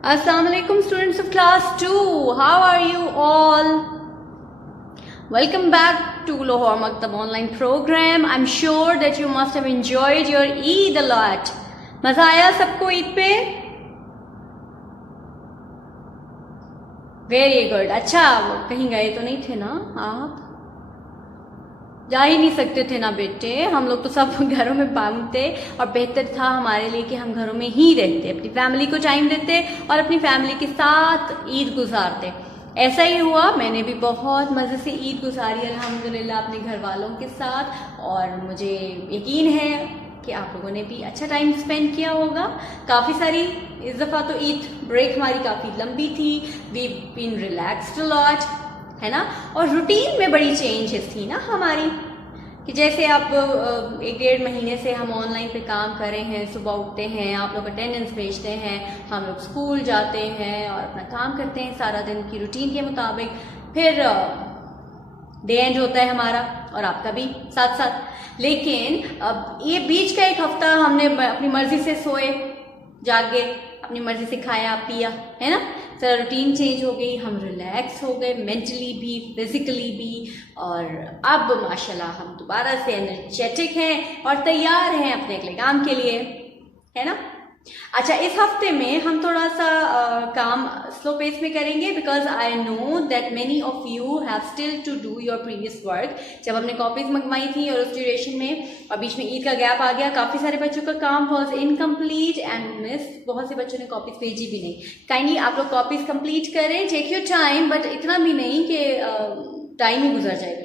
Assalamualaikum students of class 2. How are you all? Welcome back to Lahore Maktab online program. I'm sure that you must have enjoyed your Eid a lot. मजा आया सबको ईद पे? Very good. अच्छा, कहीं गए तो नहीं थे ना आप? जा ही नहीं सकते थे ना बेटे. हम लोग तो सब घरों में बंद थे और बेहतर था हमारे लिए कि हम घरों में ही रहते, अपनी फैमिली को टाइम देते और अपनी फैमिली के साथ ईद गुजारते. ऐसा ही हुआ. मैंने भी बहुत मज़े से ईद गुजारी अल्हम्दुलिल्लाह अपने घर वालों के साथ, और मुझे यकीन है कि आप लोगों ने भी अच्छा टाइम स्पेंड किया होगा. काफ़ी सारी इस दफ़ा तो ईद ब्रेक हमारी काफ़ी लंबी थी. We been relaxed a lot, है ना. और रूटीन में बड़ी चेंजेस थी ना हमारी, कि जैसे आप 1-1.5 महीने से हम ऑनलाइन पे काम कर रहे हैं. सुबह उठते हैं, आप लोग अटेंडेंस भेजते हैं, हम लोग स्कूल जाते हैं और अपना काम करते हैं सारा दिन की रूटीन के मुताबिक. फिर डे एंड होता है हमारा और आपका भी साथ साथ. लेकिन अब ये बीच का एक हफ्ता हमने अपनी मर्जी से सोए जागे, अपनी मर्जी से खाया पिया, है ना. सारा रूटीन चेंज हो गई, हम रिलैक्स हो गए मेंटली भी फिजिकली भी. और अब माशाल्लाह हम दोबारा से एनर्जेटिक हैं और तैयार हैं अपने अगले काम के लिए, है ना. अच्छा, इस हफ्ते में हम थोड़ा सा काम स्लो पेस में करेंगे, because I know that many of you have still to do your previous work. जब हमने कॉपीज मंगवाई थी और उस ड्यूरेशन में और बीच में ईद का गैप आ गया, काफ़ी सारे बच्चों का काम वॉज इनकम्प्लीट एंड मिस. बहुत से बच्चों ने कॉपीज भेजी भी नहीं. काइंडली आप लोग कॉपीज कंप्लीट करें, टेक योर टाइम, बट इतना भी नहीं कि टाइम ही गुजर जाए.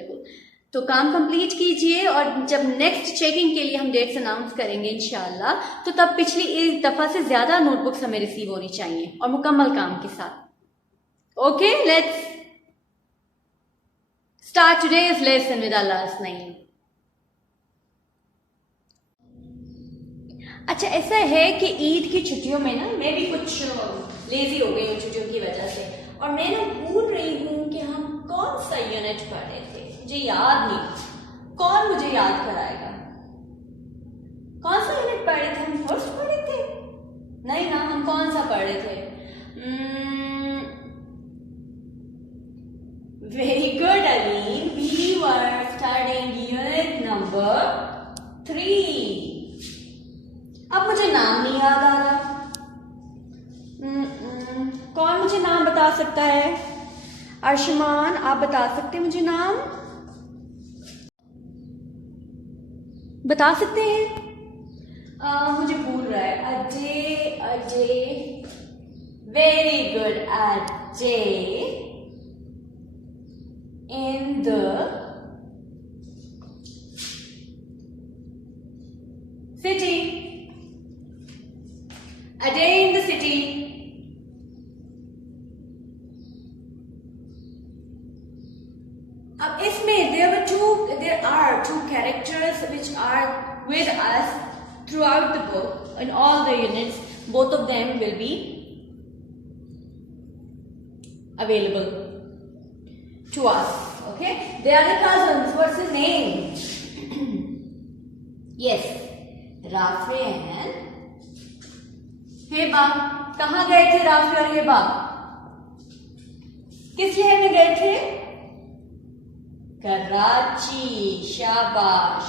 तो काम कंप्लीट कीजिए और जब नेक्स्ट चेकिंग के लिए हम डेट्स अनाउंस करेंगे इंशाल्लाह, तो तब पिछली एक दफ़ा से ज़्यादा नोटबुक्स हमें रिसीव होनी चाहिए और मुकम्मल काम के साथ. Okay, let's start today's lesson with अल्लाह's name. अच्छा, ऐसा है कि ईद की छुट्टियों में ना मैं भी कुछ लेजी हो गई हूँ छुट्टियों की वजह से, और मैं ना भूल रही हूँ कि हम कौन सा यूनिट पढ़े थे. मुझे याद नहीं. कौन मुझे याद कराएगा? कौन सा यूनिट पढ़े थे? हम फर्स्ट पढ़े थे? नहीं ना, हम कौन सा पढ़े थे? Very good Aleen, we were studying unit number 3. अब मुझे नाम नहीं याद आ रहा. कौन मुझे नाम बता सकता है? अर्शमान, आप बता सकते हैं मुझे नाम? बता सकते हैं? मुझे भूल रहा है. Ajay, Ajay, very good. Ajay in the city. Ajay in the city. अब इसमें there are two characters which are with us throughout the book in all the units. Both of them will be available to us. Okay, they are the cousins. What's his name? Yes, Rafi and Heba. कहाँ गए थे राफी और हेबा? किस शहर में गए थे? कराची. शाबाश,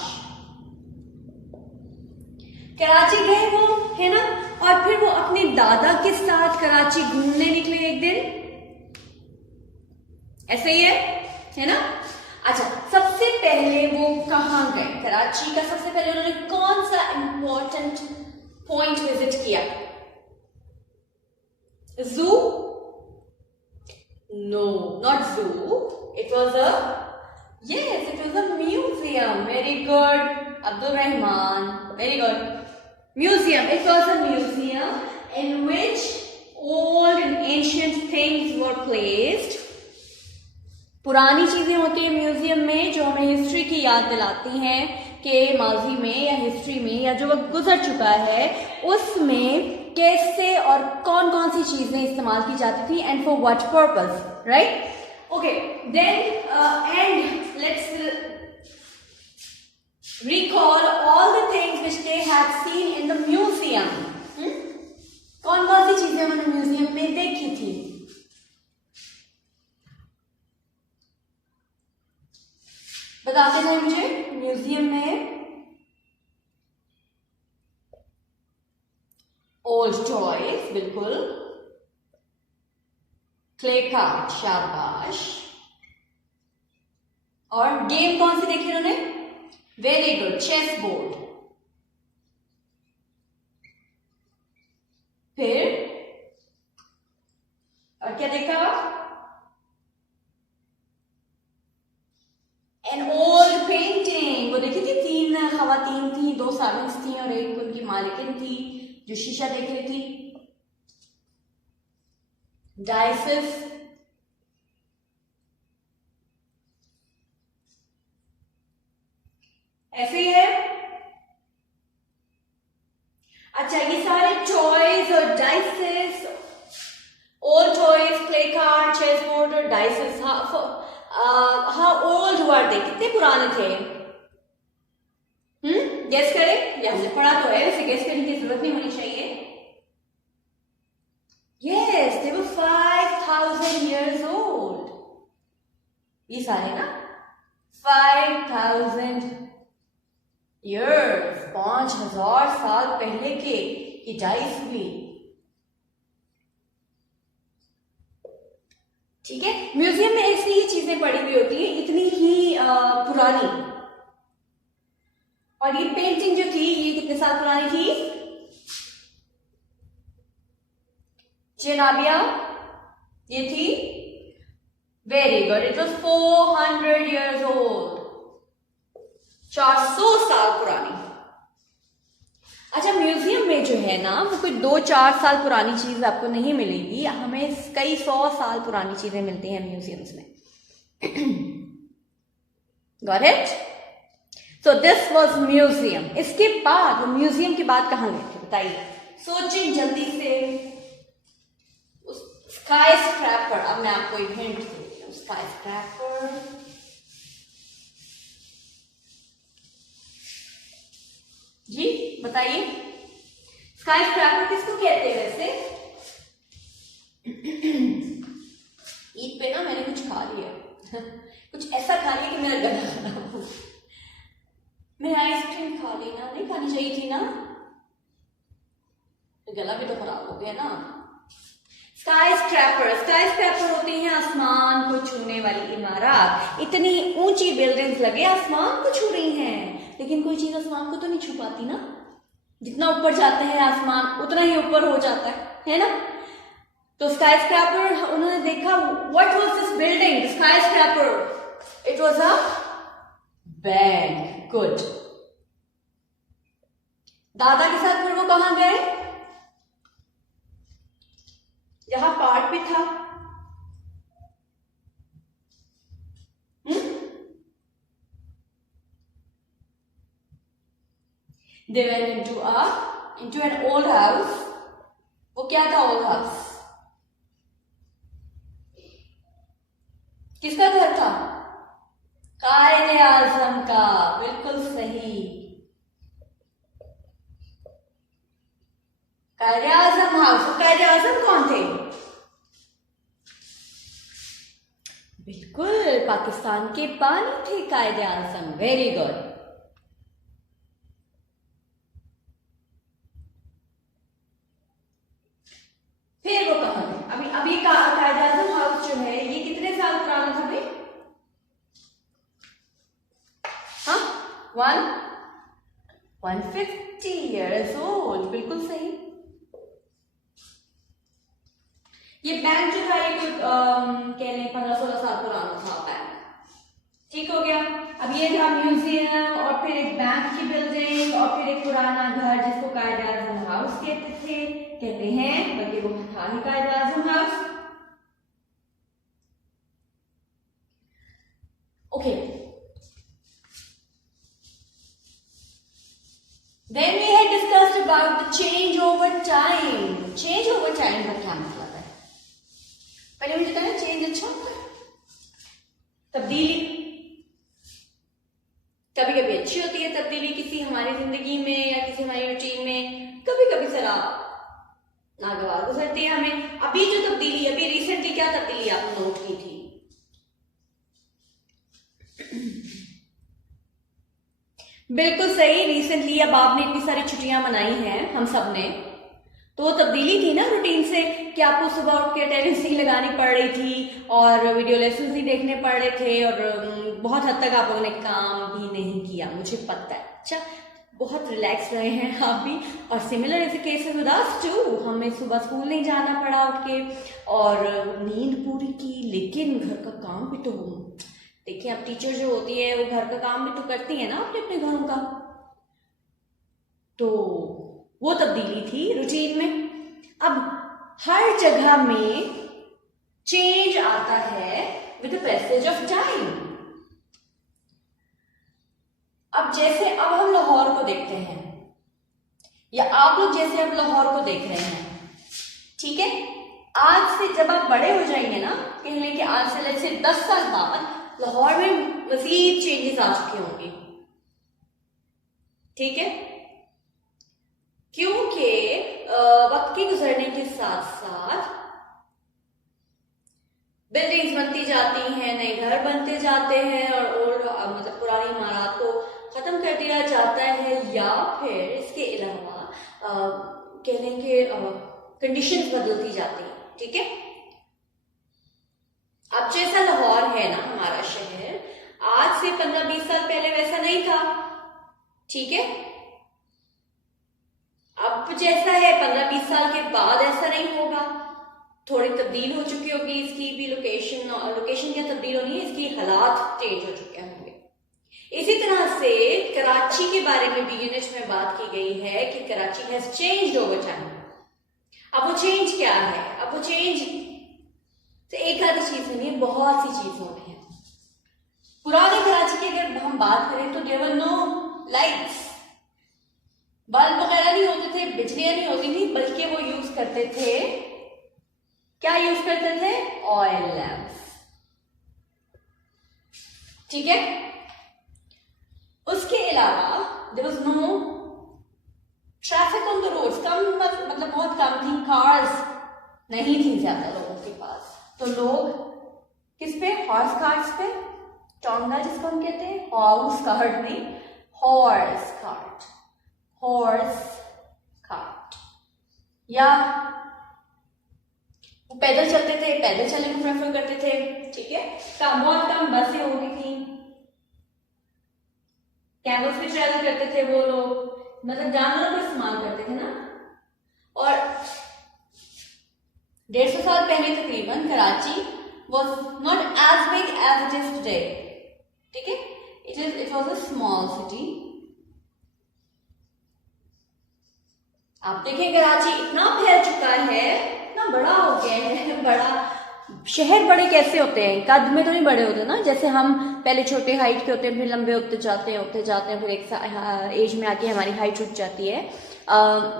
कराची गए वो, है ना. और फिर वो अपने दादा के साथ कराची घूमने निकले एक दिन. ऐसा ही है ना. अच्छा, सबसे पहले वो कहाँ गए? कराची का सबसे पहले उन्होंने कौन सा इंपॉर्टेंट पॉइंट विजिट किया? जू? नो, नॉट जू. It was a Yes, it was a museum. Very good, Abdul Rahman. Very good. Museum. It was a museum in which old and ancient things were placed. पुरानी चीजें होती हैं museum में जो हमें हिस्ट्री की याद दिलाती हैं कि माजी में या हिस्ट्री में या जो वक्त गुजर चुका है उसमें कैसे और कौन कौन सी चीजें इस्तेमाल की जाती थी and for what purpose. Right. Okay, then and let's recall all the things which they had seen in the museum. कौन कौन सी चीजें उन्होंने म्यूजियम में दिखाते थे मुझे म्यूजियम में ओल्ड टॉयज, बिल्कुल, क्ले कार्ड, शाबाश, और गेम कौन सी देखी उन्होंने? Very good, chess board. फिर और क्या देखा? एन ओल्ड पेंटिंग, वो देखी थी, 3 खवातीन थी, 2 सर्वेंट्स थी और एक उनकी मालिकिन थी जो शीशा देख रही थी। डाइसिस, ऐसे ही है। अच्छा, ये सारे टॉयज और dices, old toys, play card, chess board और dices, how old were they, कितने पुराने थे? गेस करें, ये हमने पढ़ा तो है, वैसे गेस करने की जरूरत नहीं होनी चाहिए। यस, दे वर 5000 years old, ये सारे ना 5000 years, 5000 साल पहले के ये डाइस भी। ठीक है, म्यूजियम में ऐसी ही चीजें पड़ी हुई होती है, इतनी ही पुरानी। और ये पेंटिंग जो थी, ये कितने साल पुरानी थी? जेनाबिया, ये थी, very good, it was 400 years old, 400 साल पुरानी। अच्छा, म्यूजियम में जो है ना, वो कोई 2-4 साल पुरानी चीज आपको नहीं मिलेगी, हमें कई 100 साल पुरानी चीजें मिलती हैं म्यूजियम्स में। Got it? So this was museum. इसके बाद वो म्यूजियम के बाद कहां गए थे बताइए, सोचिए जल्दी से। स्काई स्क्रैपर, अब मैं आपको एक हिंट देती हूँ। स्काई स्क्रैपर, जी बताइए, स्काई स्क्रैपर किसको कहते हैं वैसे? ईद पे ना मैंने कुछ खा लिया कुछ ऐसा खा लिया कि मेरा गला खराब हो। मैंने आइसक्रीम खा ली ना, नहीं खानी चाहिए थी ना, तो गला भी तो खराब हो गया ना। स्काई स्क्रैपर, स्काई स्क्रैपर होती हैं आसमान को छूने वाली इमारत। इतनी ऊंची बिल्डिंग्स लगे आसमान को छू रही हैं, लेकिन कोई चीज आसमान को तो नहीं छू पाती ना। जितना ऊपर जाते हैं आसमान, उतना ही ऊपर हो जाता है ना। तो स्काई स्क्रैपर, उन्होंने देखा, what was this building, sky scraper? It was a bank. Good. दादा के साथ फिर वो कहां गए? जहां पार्क भी था। They went into an old house. वो क्या था ओल्ड हाउस? किसका घर था? कायदे आजम का, बिल्कुल सही। कायदे आजम हाउस। कायदे आजम कौन थे? बिल्कुल, पाकिस्तान के बानी थे कायदे आजम। Very good. फिर वो कहां थे? अभी अभी कायदे आजम हाउस जो है, ये कितने साल पुराना था भाई? हाँ, 150 years old, बिल्कुल सही। ये बैंक जो था, ये कह रहे 15-16 साल पुराना था बैंक। ठीक हो गया। अब ये था म्यूजियम, और फिर एक बैंक की बिल्डिंग, और फिर एक पुराना घर जिसको कायदे आजम हाउस कहते हैं, बल्कि वो था ही Quaid-e Azam house. Okay, then we had discussed about the change over time. Change over time का क्या मतलब है? पहले मुझे कहना, चेंज अच्छा होता है, तब्दीली कभी कभी अच्छी होती है। तब्दीली किसी हमारी जिंदगी में या किसी हमारी रूटीन में कभी कभी जरा नागवार गुजरती है हमें। अभी जो तब्दीली, अभी रिसेंटली क्या तब्दीली आपने नोट की थी? बिल्कुल सही। रिसेंटली अब आपने इतनी सारी छुट्टियां मनाई हैं हम सब ने, तो तब्दीली थी ना रूटीन से कि आपको सुबह उठ के अटेंडेंस नहीं लगानी पड़ रही थी और वीडियो लेसन ही देखने पड़ रहे थे और बहुत हद तक आप लोगों ने काम भी नहीं किया, मुझे पता है। अच्छा, बहुत रिलैक्स रहे हैं आप भी। और similar is case with us too, हमें सुबह स्कूल नहीं जाना पड़ा उठ के और नींद पूरी की, लेकिन घर का काम भी तो देखिए, अब टीचर जो होती है वो घर का काम भी तो करती है ना अपने अपने घरों का, तो वो तब्दीली थी रूटीन में। अब हर जगह में चेंज आता है with the passage of time. अब जैसे अब हम लाहौर को देखते हैं, या आप लोग जैसे अब लाहौर को देख रहे हैं, ठीक है, आज से जब आप बड़े हो जाएंगे ना, कह लें कि आज से लेट से 10 साल बाद लाहौर में मजीद चेंजेस आ चुके होंगे, ठीक है, क्योंकि वक्त के गुजरने के साथ साथ बिल्डिंग्स बनती जाती हैं, नए घर बनते जाते हैं और ओल्ड मतलब पुरानी इमारत को खत्म कर दिया जाता है, या फिर इसके अलावा कहने के कंडीशंस बदलती जाती हैं, ठीक है। अब जैसा लाहौर है ना हमारा शहर, आज से 15-20 साल पहले वैसा नहीं था, ठीक है। अब जैसा है 15-20 साल के बाद ऐसा नहीं होगा, थोड़ी तब्दील हो चुकी होगी इसकी भी लोकेशन क्या तब्दील होनी है, इसकी हालात चेंज हो चुके होंगे। इसी तरह से कराची के बारे में भी यूनिट में बात की गई है कि Karachi has changed over time. अब वो चेंज क्या है? अब वो चेंज तो एक आधी चीज नहीं है, बहुत सी चीज होती है। पुराने कराची की अगर हम बात करें तो there were no lights, bulb वगैरह नहीं होते थे, बिजलियां नहीं होती थी, बल्कि वो यूज करते थे, क्या यूज करते थे? ऑयल लैंप्स, ठीक है। उसके अलावा there was no traffic on the roads, कम मतलब बहुत कम थी, कार्स नहीं थी ज्यादा लोगों के पास, तो लोग किस पे? हॉर्स कार्ट्स पे, टोंगा जिसको हम कहते हैं, हाउस कार्ट नहीं, हॉर्स कार्ट, हॉर्स कार्ट, या वो पैदल चलते थे, पैदल चलने को प्रेफर करते थे, ठीक है। बहुत कम बसें होती थी, कैमल्स पे ट्रैवल करते थे वो लोग, मतलब जानवरों को इस्तेमाल करते थे ना। और 150 साल पहले तकरीबन Karachi was not as big as it is today, ठीक है। it was a small city। आप देखें कराची इतना फैल चुका है, इतना बड़ा हो गया है, बड़ा शहर बड़े कैसे होते हैं? कद में तो नहीं बड़े होते ना, जैसे हम पहले छोटे हाइट के होते हैं, फिर लंबे होते जाते हैं, फिर एक एज में आके हमारी हाइट रुक जाती है,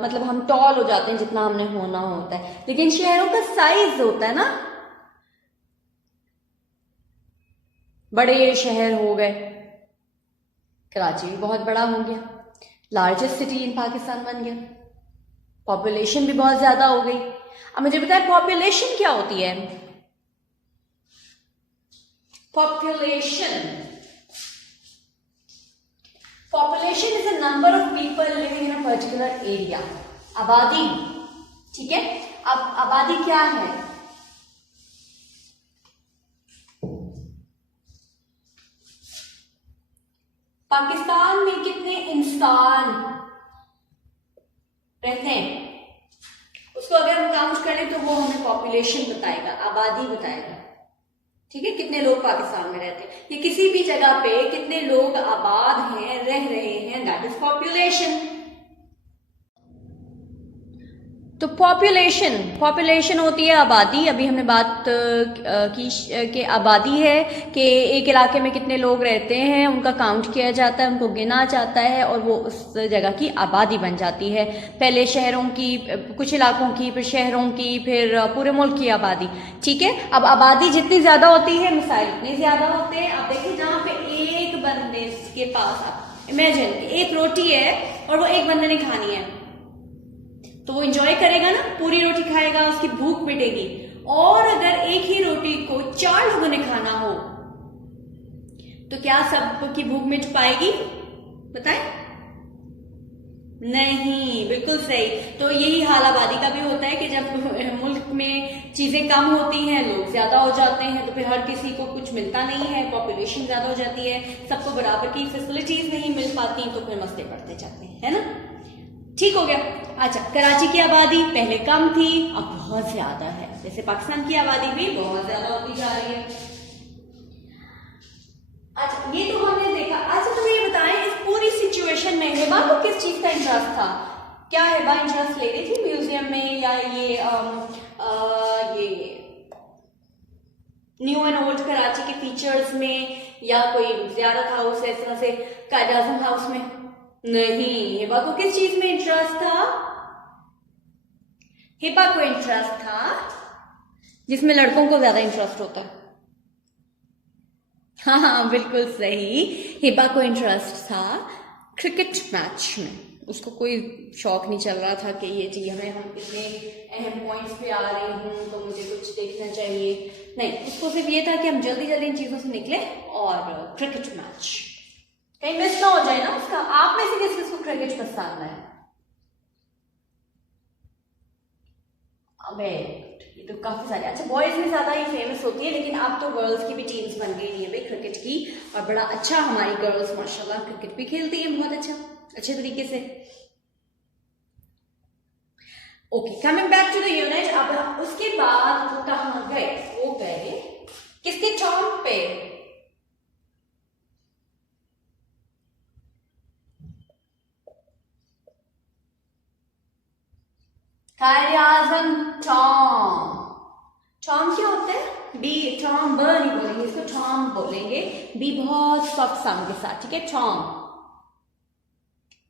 मतलब हम टॉल हो जाते हैं जितना हमने होना होता है। लेकिन शहरों का साइज होता है ना, बड़े शहर हो गए, कराची भी बहुत बड़ा हो गया, लार्जेस्ट सिटी इन पाकिस्तान बन गया, पॉपुलेशन भी बहुत ज्यादा हो गई। अब मुझे बताए पॉपुलेशन क्या होती है? Population is a number of people living in a particular area। आबादी, ठीक है। अब आबादी क्या है? पाकिस्तान में कितने इंसान रहते हैं, उसको अगर हम काउंट करें तो वो हमें पॉपुलेशन बताएगा, आबादी बताएगा, ठीक है। कितने लोग पाकिस्तान में रहते हैं, ये किसी भी जगह पे कितने लोग आबाद हैं, रह रहे हैं, दैट इज पॉपुलेशन। तो पॉपुलेशन होती है आबादी। अभी हमने बात की कि आबादी है कि एक इलाके में कितने लोग रहते हैं, उनका काउंट किया जाता है, उनको गिना जाता है और वो उस जगह की आबादी बन जाती है। पहले शहरों की, कुछ इलाकों की, फिर शहरों की, फिर पूरे मुल्क की आबादी, ठीक है। अब आबादी जितनी ज्यादा होती है, मिसाइल उतने ज्यादा होते हैं। आप देखिए जहाँ पे एक बंदे के पास, आप इमेजिन एक रोटी है और वो एक बंदे ने खानी है, तो वो एंजॉय करेगा ना, पूरी रोटी खाएगा, उसकी भूख मिटेगी। और अगर एक ही रोटी को 4 लोगों ने खाना हो तो क्या सबकी भूख मिट पाएगी? बताएं? नहीं, बिल्कुल सही। तो यही हाल आबादी का भी होता है कि जब मुल्क में चीजें कम होती हैं, लोग ज्यादा हो जाते हैं, तो फिर हर किसी को कुछ मिलता नहीं है, पॉपुलेशन ज्यादा हो जाती है, सबको बराबर की फैसिलिटीज नहीं मिल पाती, तो फिर मसले बढ़ते जाते हैं, है ना? ठीक हो गया। अच्छा, कराची की आबादी पहले कम थी, अब बहुत ज्यादा है। जैसे पाकिस्तान की आबादी भी बहुत ज्यादा होती जा रही है। अच्छा, ये तो हमने देखा। अच्छा, तो ये बताएं, इस पूरी सिचुएशन में हिबा को किस चीज का इंटरेस्ट था? क्या हिबा इंटरेस्ट ले रही थी म्यूजियम में, या ये न्यू एंड ओल्ड कराची के फीचर्स में, या कोई ज़ियारत हाउस इस तरह से कायद आज़म हाउस में? नहीं, हिबा को किस चीज में इंटरेस्ट था? हिबा को इंटरेस्ट था जिसमें लड़कों को ज्यादा इंटरेस्ट होता है। हाँ, बिल्कुल सही। हिबा को इंटरेस्ट था क्रिकेट मैच में। उसको कोई शौक नहीं चल रहा था कि ये चीज हम इतने अहम पॉइंट्स पे आ रही हूँ तो मुझे कुछ देखना चाहिए। नहीं, उसको सिर्फ ये था कि हम जल्दी जल्दी इन चीजों से निकले और क्रिकेट मैच कहीं मिस ना हो जाए ना उसका। आप में से किसको क्रिकेट पसंद है? अबे, ये तो काफी सारे। अच्छा, बॉयज में ज्यादा ही फेमस होती है, लेकिन अब तो गर्ल्स की भी टीम्स बन गई है भाई क्रिकेट की, और बड़ा अच्छा हमारी गर्ल्स माशाल्लाह क्रिकेट भी खेलती है बहुत अच्छे तरीके से। Okay, coming back to the unit. अब उसके बाद वो कहाँ गए? वो गए किसके टॉम पे? कायद आज़म टॉम। टॉम क्या होता है? बी, टॉम ब नहीं बोलेंगे इसको, टॉम बोलेंगे, बी बहुत सॉफ्ट साउंड के साथ, ठीक है? टॉम।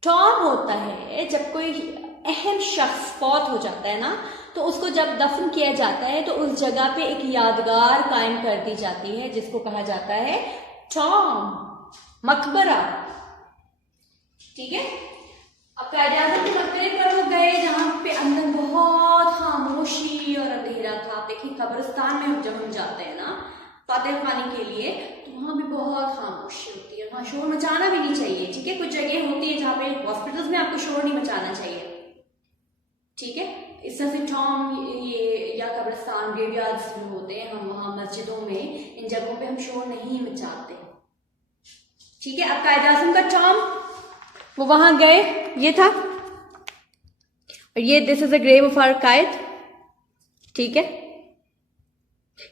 टॉम होता है जब कोई अहम शख्स फौत हो जाता है ना, तो उसको जब दफन किया जाता है तो उस जगह पे एक यादगार कायम कर दी जाती है जिसको कहा जाता है टॉम मकबरा, ठीक है? अब कायद आज़म के मकबरे पर वो गए जहां पे अंदर बहुत खामोशी और अंधेरा था। देखिए, कब्रिस्तान में जब हम जाते हैं ना फातिहा खाने के लिए, तो वहां भी बहुत खामोशी होती है, वहां शोर मचाना भी नहीं चाहिए, ठीक है? कुछ जगह होती है जहाँ पे हॉस्पिटल्स में आपको शोर नहीं मचाना चाहिए, ठीक है? इस तरह से टॉम ये या कब्रिस्तान ग्रेवयार्ड्स जो होते हैं, हम वहां मस्जिदों में इन जगहों पे हम शोर नहीं मचाते, ठीक है? अब कायद आज़म का टॉम, वो वहां गए, ये था, और ये this is a grave of our Quaid, ठीक है?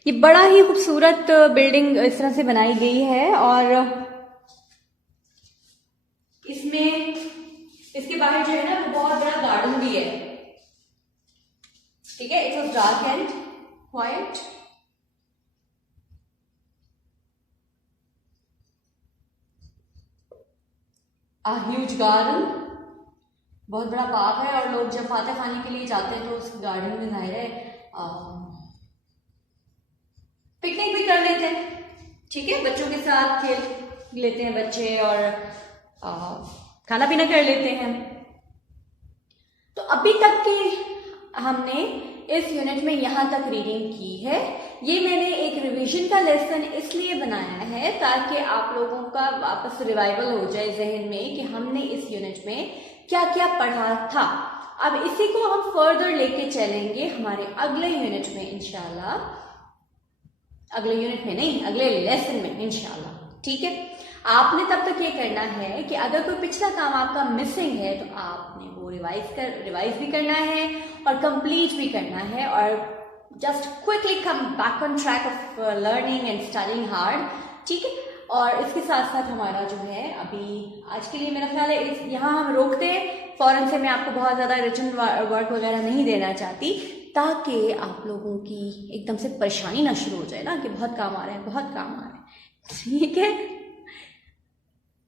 ये बड़ा ही खूबसूरत बिल्डिंग इस तरह से बनाई गई है, और इसमें इसके बाहर जो है ना वो बहुत बड़ा गार्डन भी है, ठीक है? It was dark and quite. A huge garden, बहुत बड़ा पार्क है, और लोग जब फातिहा खाने के लिए जाते हैं तो उस गार्डन में जाहिर है पिकनिक भी कर लेते हैं, ठीक है? बच्चों के साथ खेल लेते हैं बच्चे, और खाना पीना कर लेते हैं। तो अभी तक की हमने इस यूनिट में यहाँ तक रीडिंग की है। ये मैंने एक रिवीजन का लेसन इसलिए बनाया है ताकि आप लोगों का वापस रिवाइवल हो जाए जहन में कि हमने इस यूनिट में क्या क्या पढ़ा था। अब इसी को हम फर्दर लेके चलेंगे हमारे अगले यूनिट में इंशाल्लाह, अगले यूनिट में नहीं, अगले लेसन में इंशाल्लाह, ठीक है? आपने तब तक ये करना है कि अगर कोई पिछला काम आपका मिसिंग है तो आपने वो रिवाइज भी करना है और कंप्लीट भी करना है, और just quickly come back on track of learning and studying hard, ठीक है? और इसके साथ साथ हमारा जो है अभी आज के लिए मेरा ख्याल है यहाँ हम रोकते हैं। फौरन से मैं आपको बहुत ज़्यादा रिटन वर्क वगैरह नहीं देना चाहती, ताकि आप लोगों की एकदम से परेशानी ना शुरू हो जाए ना कि बहुत काम आ रहा है, बहुत काम आ रहा है, ठीक है?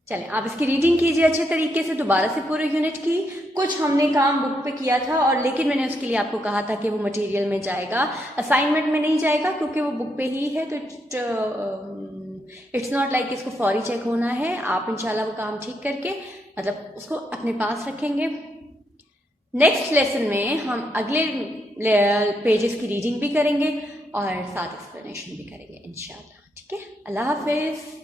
चलें, आप इसकी रीडिंग कीजिए अच्छे तरीके से दोबारा से पूरे यूनिट की। कुछ हमने काम बुक पे किया था, और लेकिन मैंने उसके लिए आपको कहा था कि वो मटेरियल में जाएगा, असाइनमेंट में नहीं जाएगा, क्योंकि वो बुक पे ही है। तो इट्स नॉट लाइक इसको फौरी चेक होना है। आप इंशाल्लाह वो काम ठीक करके मतलब उसको अपने पास रखेंगे। नेक्स्ट लेसन में हम अगले पेजेस की रीडिंग भी करेंगे और साथ एक्सप्लेनेशन भी करेंगे इंशाल्लाह, ठीक है? अल्लाह हाफिज।